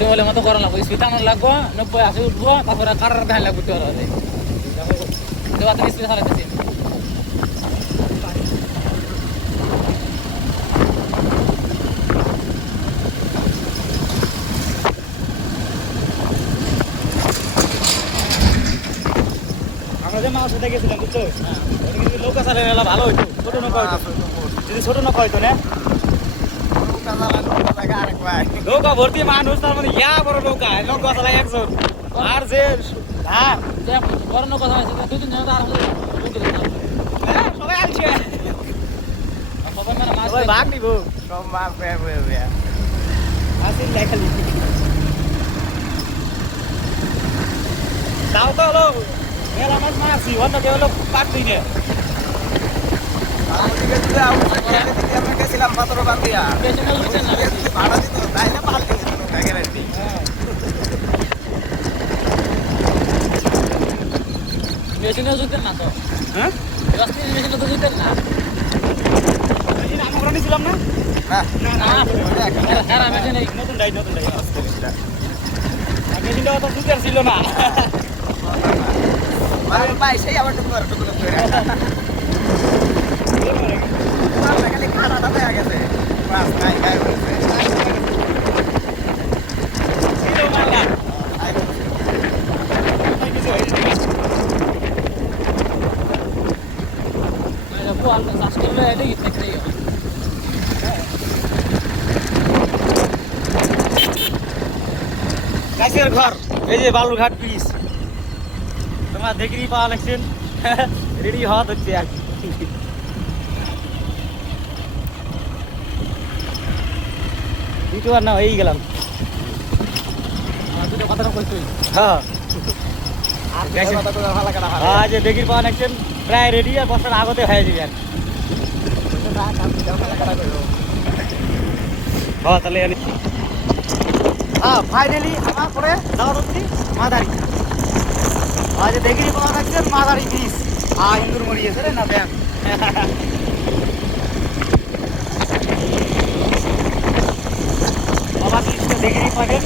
পরিমলের মতো করা লাগবো, স্পিড আমার লাগবো 90-80 উঠবো, তারপরে কারার ধান লাগবো তো স্পিড চালাইতেছি। আমরা যে মাছ উঠে গেছিলাম বুঝছো, কিন্তু নৌকা চালানো ভালো হইতো, ছোট নৌকা হইতো, যদি ছোট নৌকা হইতো না নৌকা ভর্তি মানুষ, তার মানে ইয়া বড় নৌকা, নৌকা চালায় একজন আর যে ধান বড় নৌকা চালাইছে 2-3 জন আর সবাই আলছে, সবাই মানে মাছ সবাই ভাগ নিব, সব মাছ আসিল দেখালি তাও তো হলো মেলা মাছ মারছি, অন্য কেউ হলো পারতি না। গেছিলাম পাথর বান্ধিয়া ভাড়া দিত তাই না পাল্টে মেশিনেও জুতেন না তো, হ্যাঁ মেশিনে তো জুতেন না, আমরা নিয়েছিলাম না মেশিন নতুন ডাই মেশিনটা অত সুতার ছিল না ভাই সেই আবার টুকু খালি খারাটা দেখা গেছে মাছ নাই খাই চাষ করলে এটাই দেখতে গাছের ঘর, এই যে বালুরঘাট ব্রিজ, তোমার দেখি পাওয়া লাগছেন, রেডি হওয়া হচ্ছে আর আর না হয়েই গেলাম। হ্যাঁ যে দেখি পাওয়া লাগছেন প্রায় রেডি, আর বছর আগতে হয়ে যাবে আর হ্যাঁ তাহলে হ্যাঁ ফাইনালি আমার পরে যাওয়া হচ্ছে মাদারি, আজ দেখি পাওয়া যাচ্ছেন মাদারি ব্রিজ, ইন্দুর মরিয়েছে রে না ব্যাং বাবা ব্রিজটা দেখি পাবেন।